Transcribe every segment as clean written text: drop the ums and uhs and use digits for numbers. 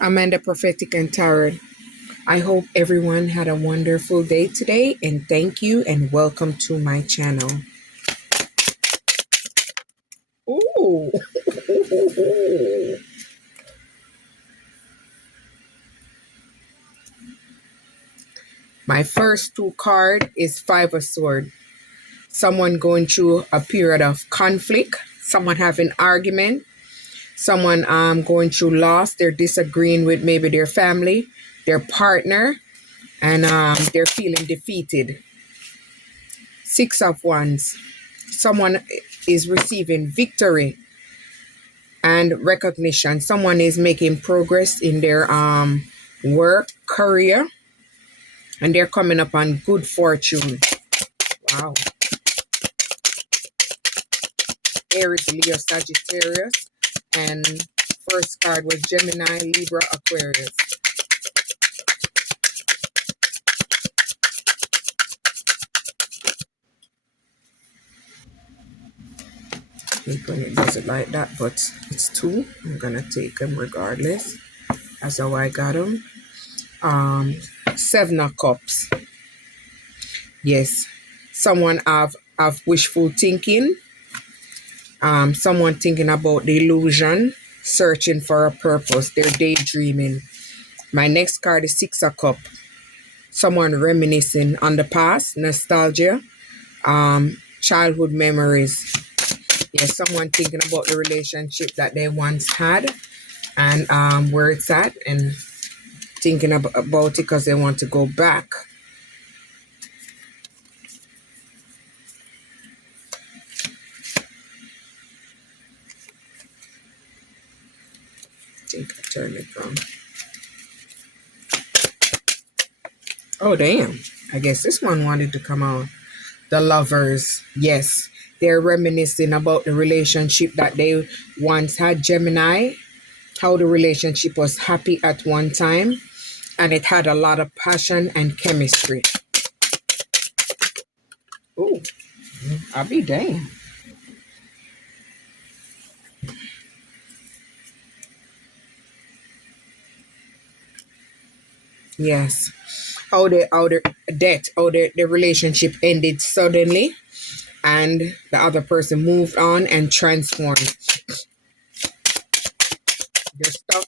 Amanda Prophetic and Tarot. I hope everyone had a wonderful day today, and thank you and welcome to my channel. Ooh. My first two card is Five of Swords. Someone going through a period of conflict, someone having argument, someone going through loss, they're disagreeing with maybe their family, their partner, and they're feeling defeated. Six of Wands. Someone is receiving victory and recognition. Someone is making progress in their work, career, and they're coming up on good fortune. Wow. Aries, Leo, Sagittarius, and first card was Gemini, Libra, Aquarius. When it does it like that, but it's two. I'm gonna take them regardless. That's how I got them. Seven of Cups. Yes, someone have wishful thinking. Someone thinking about the illusion, searching for a purpose. They're daydreaming. My next card is Six of Cups. Someone reminiscing on the past, nostalgia, childhood memories. Yes, someone thinking about the relationship that they once had and where it's at, and thinking about it because they want to go back. I think I turned it wrong. Oh, damn. I guess this one wanted to come out. The Lovers. Yes, they're reminiscing about the relationship that they once had, Gemini, how the relationship was happy at one time and it had a lot of passion and chemistry. Oh, I'll be damned. Yes. The relationship ended suddenly and the other person moved on and transformed. They're stuck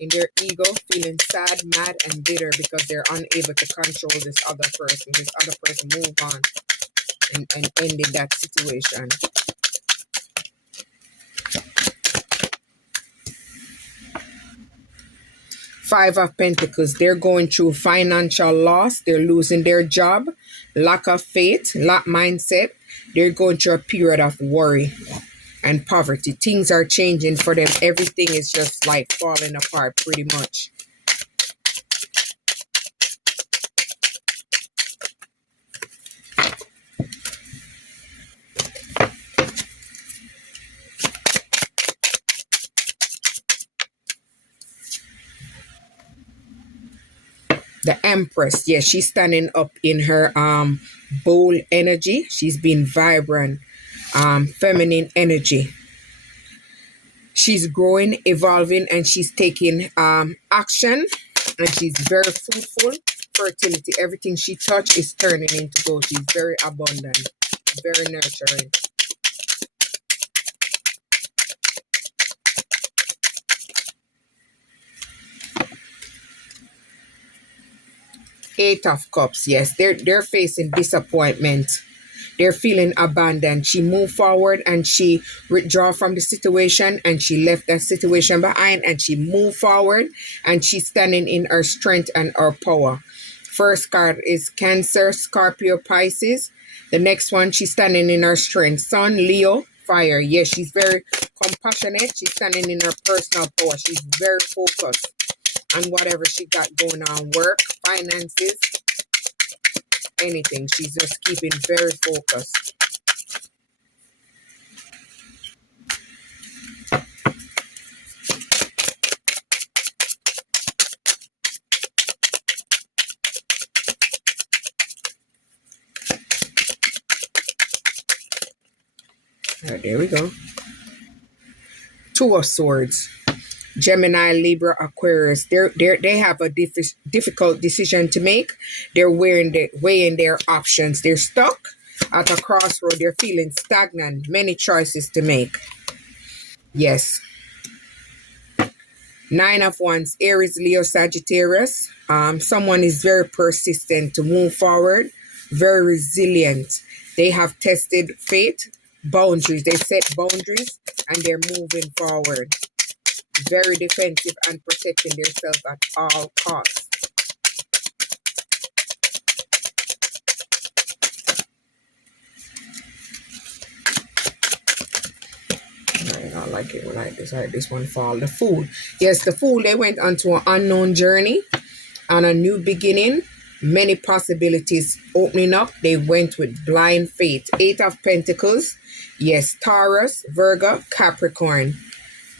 in their ego, feeling sad, mad, and bitter because they're unable to control this other person. This other person moved on and ended that situation. Five of Pentacles, they're going through financial loss. They're losing their job, lack of faith, lack mindset. They're going through a period of worry and poverty. Things are changing for them. Everything is just like falling apart pretty much. The Empress, yes, she's standing up in her bold energy. She's being vibrant, feminine energy. She's growing, evolving, and she's taking action, and she's very fruitful. Fertility, everything she touches is turning into gold. She's very abundant, very nurturing. Eight of Cups, yes, they're facing disappointment. They're feeling abandoned. She moved forward and she withdrew from the situation and she left that situation behind and she moved forward and she's standing in her strength and her power. First card is Cancer, Scorpio, Pisces. The next one, she's standing in her strength. Sun, Leo, Fire. Yes, she's very compassionate. She's standing in her personal power. She's very focused on whatever she got going on, work, finances, anything. She's just keeping very focused. All right, there we go. Two of Swords. Gemini, Libra, Aquarius. They have a difficult decision to make. They're weighing their options. They're stuck at a crossroad. They're feeling stagnant. Many choices to make. Yes. Nine of Wands, Aries, Leo, Sagittarius. Someone is very persistent to move forward, very resilient. They have tested fate, boundaries. They set boundaries and they're moving forward. Very defensive and protecting themselves at all costs. I don't like it like this. All right, this one fall. The Fool. Yes, the Fool. They went onto an unknown journey and a new beginning. Many possibilities opening up. They went with blind faith. Eight of Pentacles. Yes, Taurus, Virgo, Capricorn.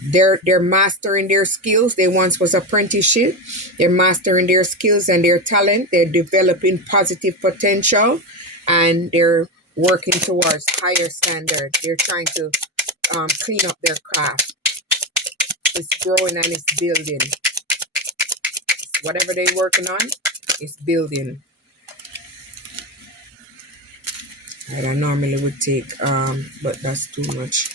They're mastering their skills. They once was apprenticeship. They're mastering their skills and their talent. They're developing positive potential and they're working towards higher standards. They're trying to clean up their craft. It's growing and it's building. Whatever they're working on, it's building. Right, I normally would take, but that's too much.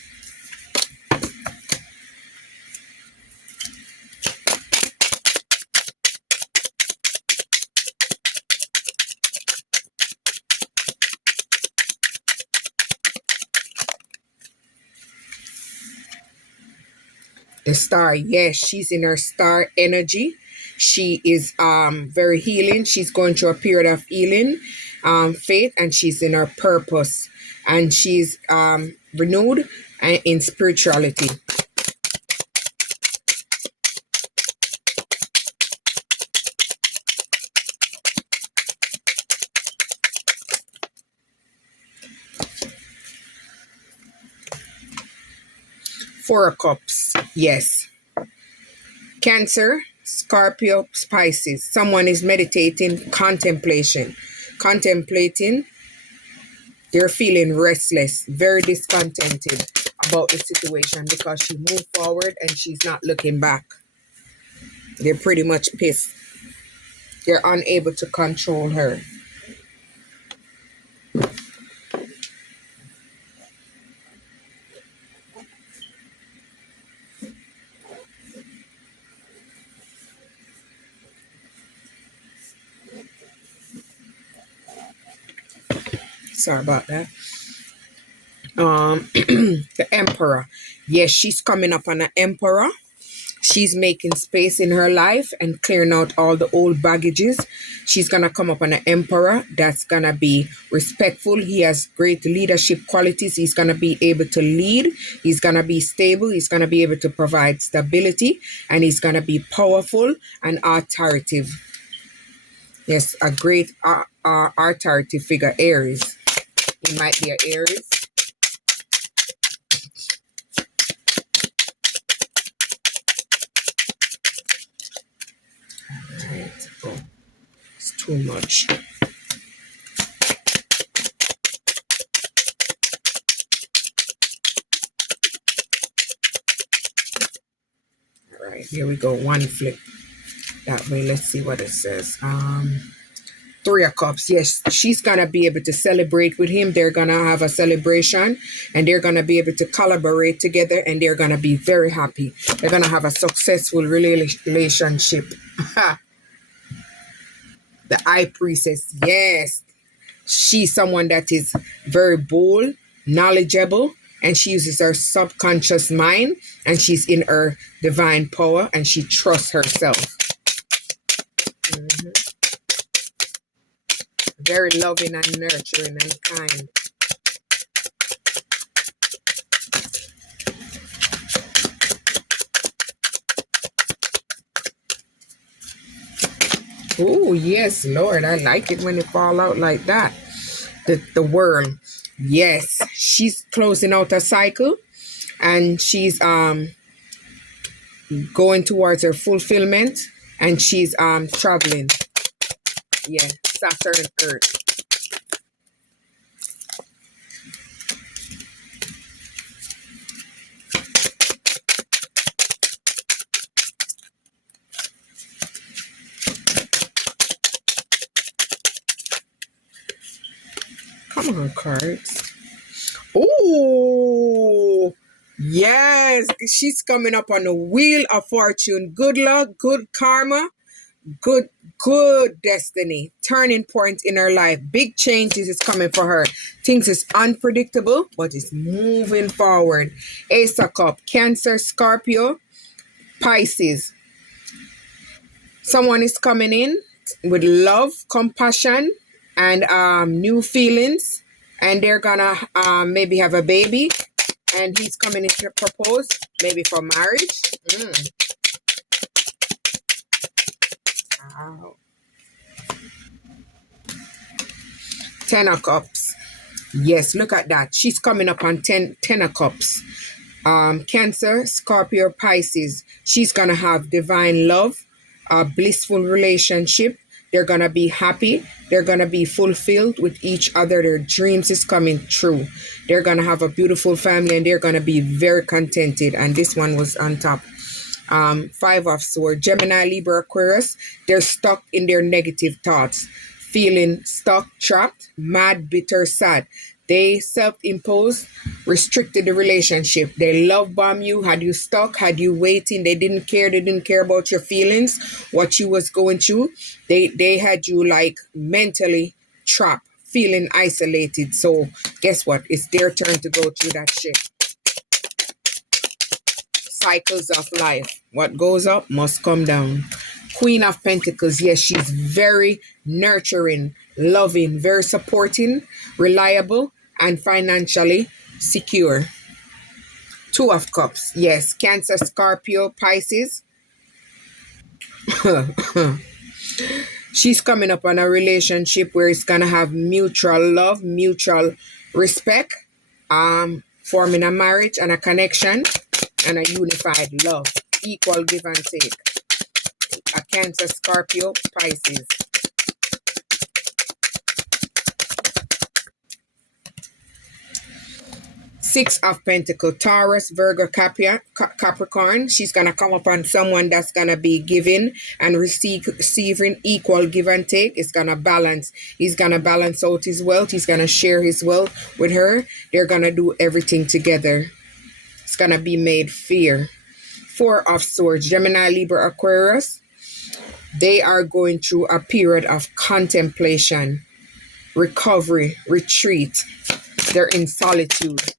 The Star, yes, she's in her star energy. She is very healing. She's going through a period of healing, faith, and she's in her purpose. And she's renewed in spirituality. Four of Cups, yes. Cancer, Scorpio, Pisces. Someone is meditating, contemplating. They're feeling restless, very discontented about the situation because she moved forward and she's not looking back. They're pretty much pissed. They're unable to control her. Sorry about that. The Emperor. Yes, she's coming up on an Emperor. She's making space in her life and clearing out all the old baggages. She's going to come up on an Emperor that's going to be respectful. He has great leadership qualities. He's going to be able to lead. He's going to be stable. He's going to be able to provide stability. And he's going to be powerful and authoritative. Yes, a great authoritative figure, Aries. He might be an Aries. Right. Oh, it's too much. All right, here we go. One flip that way. Let's see what it says. Three of Cups. Yes, she's gonna be able to celebrate with him. They're gonna have a celebration and they're gonna be able to collaborate together and they're gonna be very happy. They're gonna have a successful relationship. The High Priestess. Yes, she's someone that is very bold, knowledgeable, and she uses her subconscious mind and she's in her divine power and she trusts herself. Very loving and nurturing and kind. Oh, yes, Lord. I like it when it fall out like that. The World. Yes, she's closing out a cycle and she's going towards her fulfillment and she's traveling. Yeah, Saturn, Earth. Come on, cards. Oh, yes. She's coming up on the wheel of fortune. Good luck, good karma, good, good destiny. Turning point in her life. Big changes is coming for her. Things is unpredictable, but it's moving forward. Ace of Cup, Cancer, Scorpio, Pisces. Someone is coming in with love, compassion, and new feelings, and they're gonna maybe have a baby, and he's coming in to propose, maybe for marriage. Wow. Ten of Cups. Yes, look at that. She's coming up on ten of Cups. Cancer, Scorpio, Pisces. She's gonna have divine love, a blissful relationship. They're gonna be happy. They're gonna be fulfilled with each other. Their dreams is coming true. They're gonna have a beautiful family, and they're gonna be very contented. And this one was on top. Five of Swords. Gemini, Libra, Aquarius. They're stuck in their negative thoughts, feeling stuck, trapped, mad, bitter, sad. They self-imposed, restricted the relationship. They love bomb you, had you stuck, had you waiting. They didn't care. They didn't care about your feelings, what you was going through. They had you like mentally trapped, feeling isolated. So guess what? It's their turn to go through that shit. Cycles of life. What goes up must come down. Queen of Pentacles. Yes, she's very nurturing, loving, very supporting, reliable, and financially secure. Two of Cups. Yes, Cancer, Scorpio, Pisces. She's coming up on a relationship where it's gonna have mutual love, mutual respect, forming a marriage and a connection and a unified love, equal give and take. A Cancer, Scorpio, Pisces. Six of Pentacles, Taurus, Virgo, Capricorn. She's going to come upon someone that's going to be giving and receiving equal give and take. It's going to balance. He's going to balance out his wealth. He's going to share his wealth with her. They're going to do everything together. It's going to be made fair. Four of Swords, Gemini, Libra, Aquarius. They are going through a period of contemplation, recovery, retreat. They're in solitude.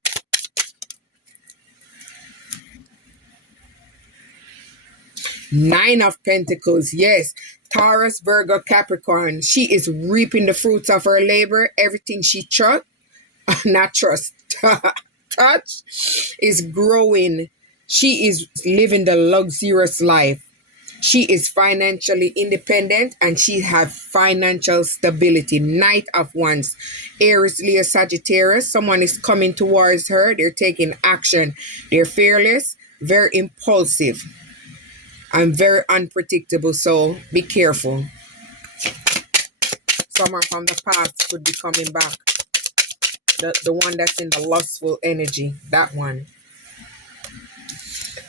Nine of Pentacles. Yes. Taurus, Virgo, Capricorn. She is reaping the fruits of her labor. Everything she touch is growing. She is living the luxurious life. She is financially independent, and she has financial stability. Knight of Wands. Aries, Leo, Sagittarius. Someone is coming towards her. They're taking action. They're fearless, very impulsive. I'm very unpredictable, so be careful. Someone from the past could be coming back. The one that's in the lustful energy, that one.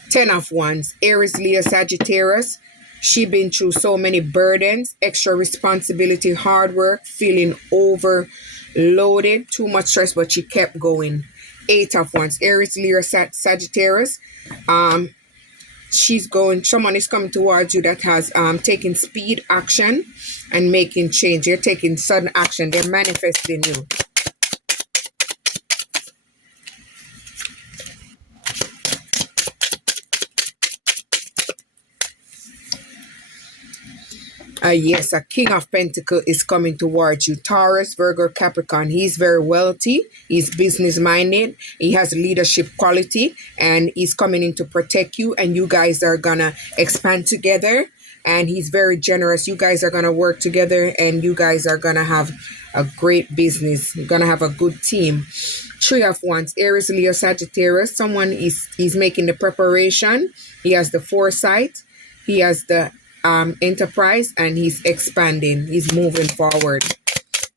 Ten of Wands, Aries, Leo, Sagittarius. She been through so many burdens, extra responsibility, hard work, feeling overloaded, too much stress, but she kept going. Eight of Wands, Aries, Leo, Sagittarius. Someone is coming towards you that has taken speed action and making change. They're taking sudden action. They're manifesting you. Yes, a King of Pentacles is coming towards you. Taurus, Virgo, Capricorn. He's very wealthy. He's business-minded. He has leadership quality, and he's coming in to protect you, and you guys are going to expand together, and he's very generous. You guys are going to work together, and you guys are going to have a great business. You're going to have a good team. Three of Wands, Aries, Leo, Sagittarius. Someone is making the preparation. He has the foresight. He has the enterprise, and he's expanding. He's moving forward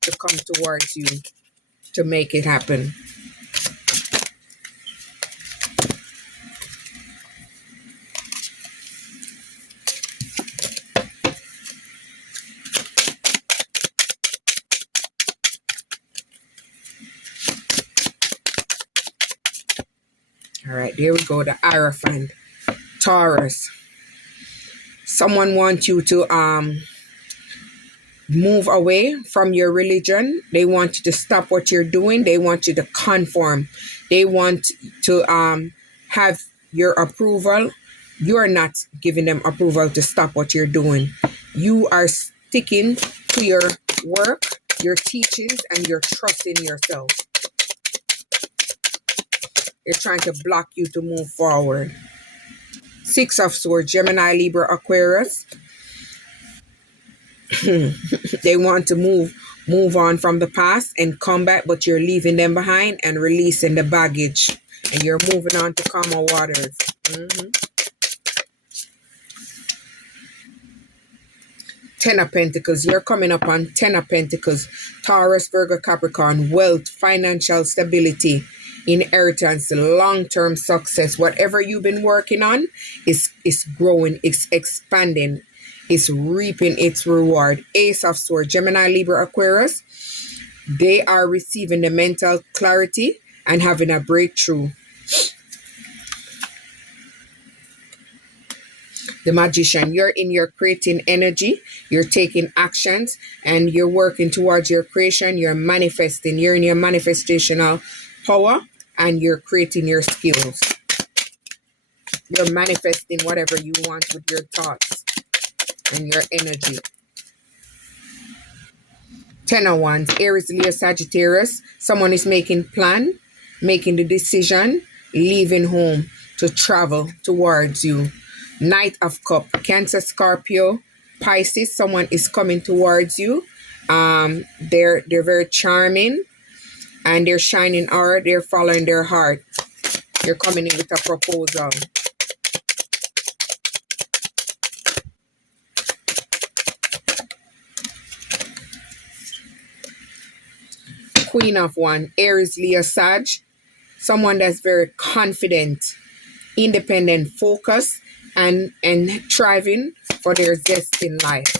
to come towards you to make it happen. All right, there we go. The Hierophant. Taurus. Someone wants you to move away from your religion. They want you to stop what you're doing. They want you to conform. They want to have your approval. You're not giving them approval to stop what you're doing. You are sticking to your work, your teachings, and you're trusting yourself. They're trying to block you to move forward. Six of Swords, Gemini, Libra, Aquarius. They want to move on from the past and come back, but you're leaving them behind and releasing the baggage, and you're moving on to calmer waters. Ten of Pentacles. You're coming up on Ten of Pentacles. Taurus, Virgo, Capricorn. Wealth, financial stability, inheritance, long-term success. Whatever you've been working on is growing, it's expanding, it's reaping its reward. Ace of Swords, Gemini, Libra, Aquarius. They are receiving the mental clarity and having a breakthrough. The Magician. You're in your creating energy. You're taking actions and you're working towards your creation. You're manifesting. You're in your manifestational power and you're creating your skills. You're manifesting whatever you want with your thoughts and your energy. Ten of Wands. Aries, Leo, Sagittarius. Someone is making plan, making the decision, leaving home to travel towards you. Knight of Cups. Cancer, Scorpio, Pisces. Someone is coming towards you. They're very charming and they're shining aura. They're following their heart. They're coming in with a proposal. Queen of Wands. Aries, Leo, Sag. Someone that's very confident, independent, focused, and thriving for their zest in life.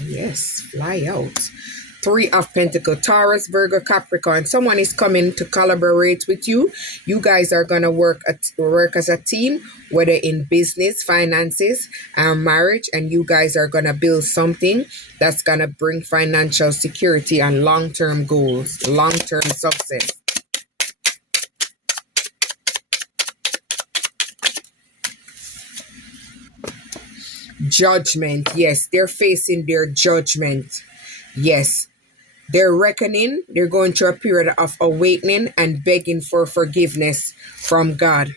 Yes, fly out. Three of Pentacles. Taurus, Virgo, Capricorn. Someone is coming to collaborate with you. You guys are going to work as a team, whether in business, finances, or marriage, and you guys are going to build something that's going to bring financial security and long-term goals, long-term success. Judgment. Yes, they're facing their judgment. Yes, they're reckoning. They're going through a period of awakening and begging for forgiveness from God.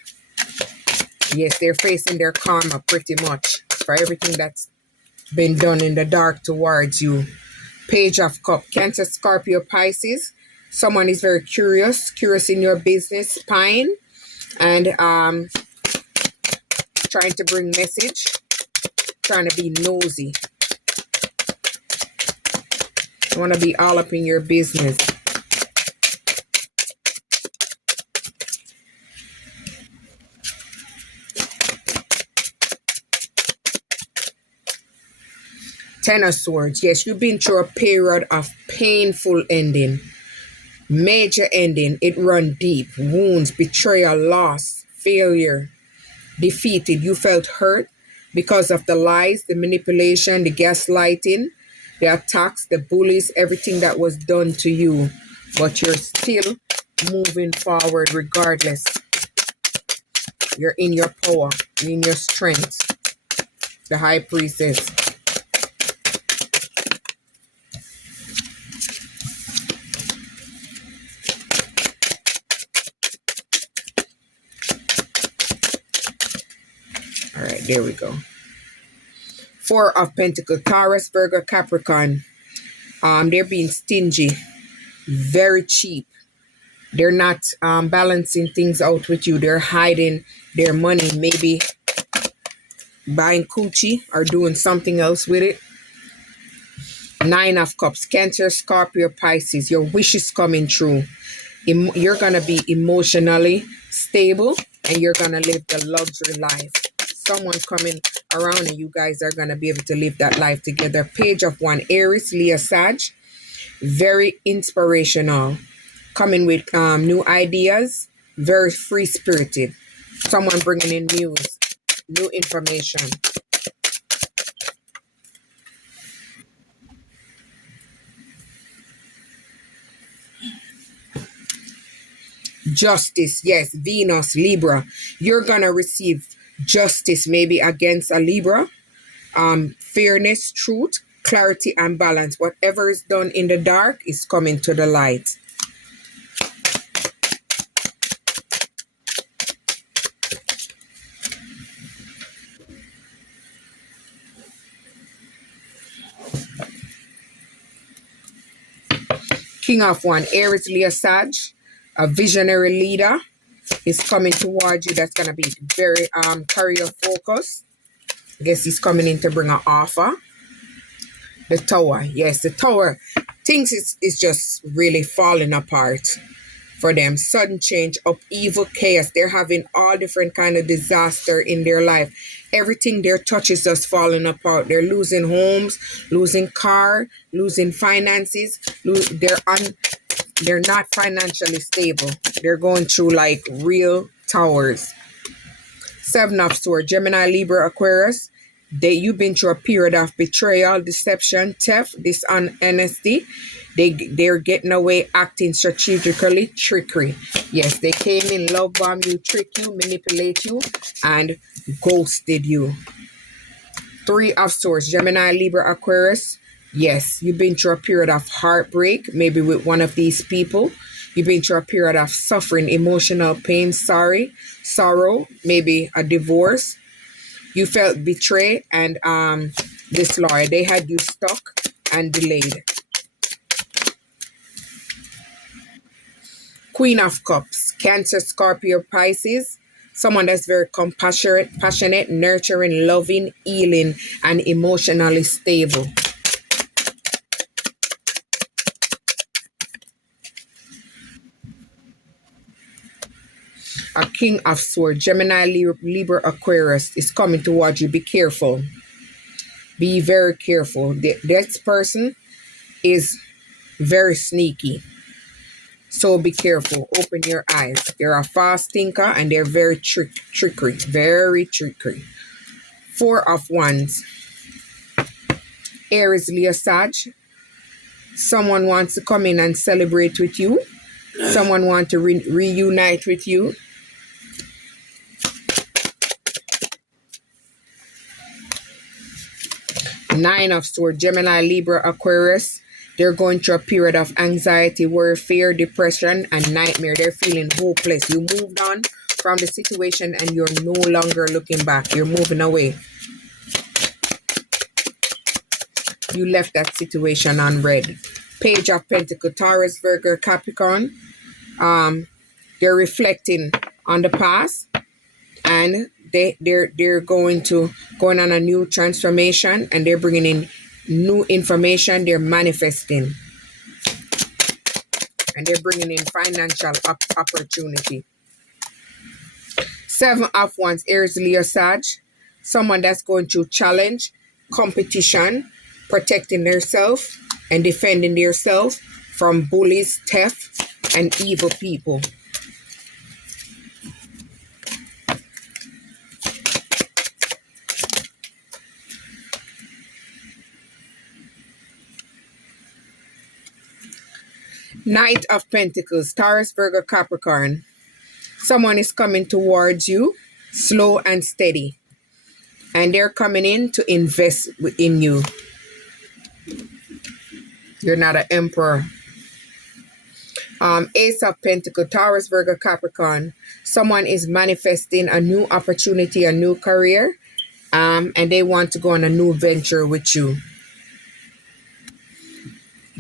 Yes, they're facing their karma pretty much for everything that's been done in the dark towards you. Page of Cups. Cancer, Scorpio, Pisces. Someone is very curious in your business, spine, and trying to bring message. Trying to be nosy. I want to be all up in your business. Ten of Swords. Yes, you've been through a period of painful ending. Major ending. It run deep. Wounds, betrayal, loss, failure, defeated. You felt hurt because of the lies, the manipulation, the gaslighting, the attacks, the bullies, everything that was done to you. But you're still moving forward regardless. You're in your power, you're in your strength. The High Priestess. All right, there we go. Four of Pentacles. Taurus, Virgo, Capricorn. They're being stingy, very cheap. They're not balancing things out with you. They're hiding their money, maybe buying coochie or doing something else with it. Nine of Cups. Cancer, Scorpio, Pisces. Your wish is coming true. You're going to be emotionally stable and you're going to live the luxury life. Someone coming around and you guys are going to be able to live that life together. Page of Wands. Aries, Leo, Sag. very inspirational, coming with new ideas, very free spirited. Someone bringing in news, new information. Justice, yes, Venus, Libra. You're gonna receive justice, maybe against a Libra. Fairness, truth, clarity, and balance. Whatever is done in the dark is coming to the light. King of One, Aries, Leo, Sag, a visionary leader is coming towards you. That's gonna be very career focused. I guess he's coming in to bring an offer. The Tower, yes, the Tower. Things is just really falling apart for them. Sudden change, upheaval, chaos. They're having all different kind of disaster in their life. Everything their touch is just falling apart. They're losing homes, losing car, losing finances. They're not financially stable. They're going through like real towers. Seven of Swords, Gemini, Libra, Aquarius. You've been through a period of betrayal, deception, theft, dishonesty. They're getting away, acting strategically, trickery. Yes, they came in, love bomb you, trick you, manipulate you, and ghosted you. Three of Swords, Gemini, Libra, Aquarius. Yes, you've been through a period of heartbreak, maybe with one of these people. You've been through a period of suffering, emotional pain, sorrow, maybe a divorce. You felt betrayed and disloyal. They had you stuck and delayed. Queen of Cups, Cancer, Scorpio, Pisces. Someone that's very compassionate, passionate, nurturing, loving, healing, and emotionally stable. A King of Swords, Gemini, Libra, Aquarius is coming towards you. Be careful. Be very careful. This person is very sneaky. So be careful. Open your eyes. They're a fast thinker and they're very trickery. Very trickery. Four of Wands. Aries, Leo, Sag. Someone wants to come in and celebrate with you. Someone wants to reunite with you. Nine of Swords, Gemini, Libra, Aquarius. They're going through a period of anxiety, worry, fear, depression, and nightmare. They're feeling hopeless. You moved on from the situation and you're no longer looking back. You're moving away. You left that situation unread. Page of Pentacles, Taurus, Virgo, Capricorn. They're reflecting on the past and they're going on a new transformation and they're bringing in new information. They're manifesting and they're bringing in financial opportunity. Seven of Wands, Aries, Leo, Sag. Someone that's going through challenge, competition, protecting themselves and defending themselves from bullies, theft, and evil people. Knight of Pentacles, Taurus, Virgo, Capricorn. Someone is coming towards you, slow and steady. And they're coming in to invest in you. You're not an emperor. Ace of Pentacles, Taurus, Virgo, Capricorn. Someone is manifesting a new opportunity, a new career. And they want to go on a new venture with you.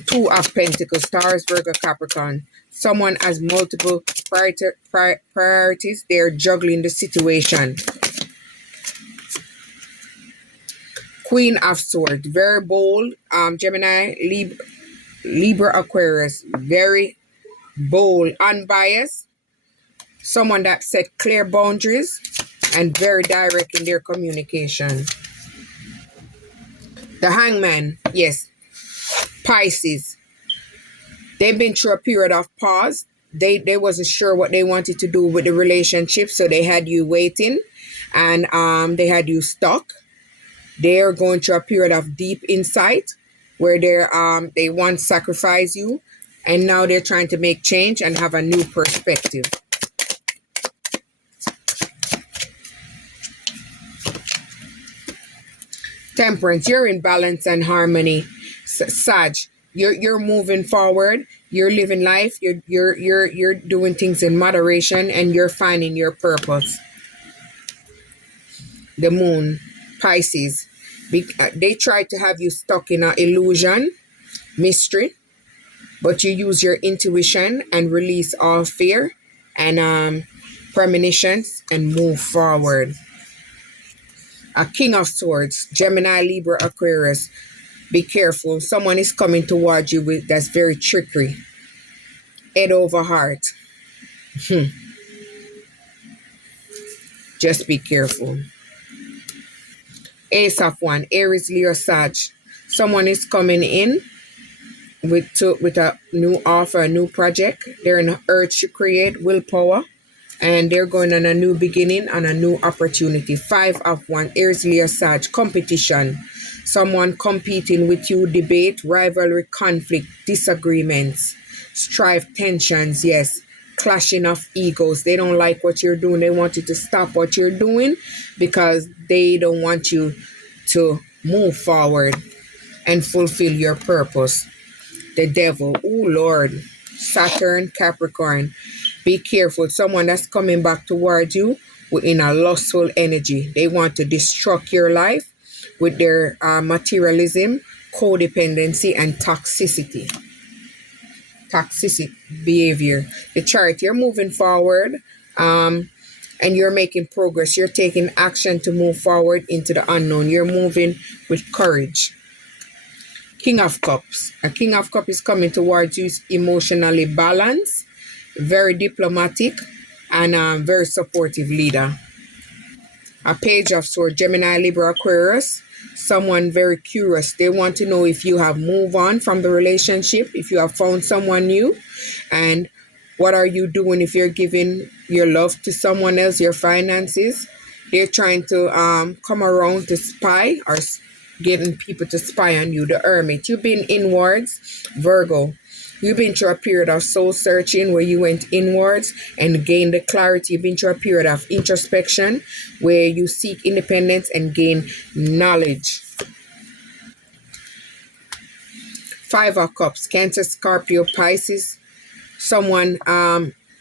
Two of Pentacles, Taurus, Virgo, Capricorn. Someone has multiple priorities. They're juggling the situation. Queen of Swords, very bold. Gemini, Libra, Aquarius, very bold, unbiased. Someone that set clear boundaries and very direct in their communication. The Hangman, yes. Pisces, They've been through a period of pause. They wasn't sure what they wanted to do with the relationship, so they had you waiting, and they had you stuck. They're going through a period of deep insight where they once sacrificed you, and now they're trying to make change and have a new perspective. Temperance, you're in balance and harmony. Sag, you're moving forward. You're living life. You're doing things in moderation, and you're finding your purpose. The Moon, Pisces, they try to have you stuck in an illusion, mystery, but you use your intuition and release all fear and premonitions and move forward. A King of Swords, Gemini, Libra, Aquarius. Be careful. Someone is coming towards you that's very trickery. Head over heart. Just be careful. Ace of Wands, Aries, Leo, Sag. Someone is coming in with a new offer, a new project. They're in an urge to create, willpower, and they're going on a new beginning and a new opportunity. 5 of Wands, Aries, Leo, Sag. Competition. Someone competing with you, debate, rivalry, conflict, disagreements, strife, tensions, yes, clashing of egos. They don't like what you're doing. They want you to stop what you're doing because they don't want you to move forward and fulfill your purpose. The Devil, oh Lord, Saturn, Capricorn. Be careful. Someone that's coming back towards you in a lustful energy. They want to destruct your life with their materialism, codependency, and toxic behavior. The Chariot, you're moving forward and you're making progress. You're taking action to move forward into the unknown. You're moving with courage. King of Cups. A King of Cups is coming towards you, emotionally balanced, very diplomatic, and very supportive leader. A Page of Swords, Gemini, Libra, Aquarius. Someone very curious. They want to know if you have moved on from the relationship, if you have found someone new, and what are you doing if you're giving your love to someone else, your finances. They're trying to come around to spy or getting people to spy on you. The Hermit, you've been inwards. Virgo, you've been through a period of soul searching where you went inwards and gained the clarity. You've been through a period of introspection where you seek independence and gain knowledge. 5 of Cups, Cancer, Scorpio, Pisces. Someone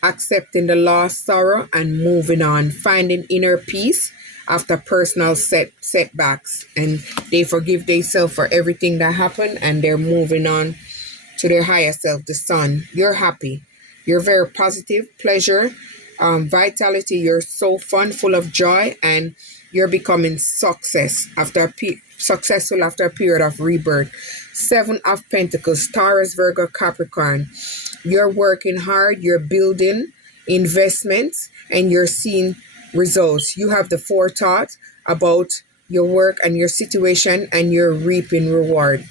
accepting the loss, sorrow, and moving on, finding inner peace after personal setbacks, and they forgive themselves for everything that happened, and they're moving on to their higher self, the Sun. You're happy. You're very positive, pleasure, vitality. You're so fun, full of joy, and you're becoming successful after a period of rebirth. 7 of Pentacles, Taurus, Virgo, Capricorn. You're working hard. You're building investments, and you're seeing results. You have the forethought about your work and your situation, and you're reaping reward.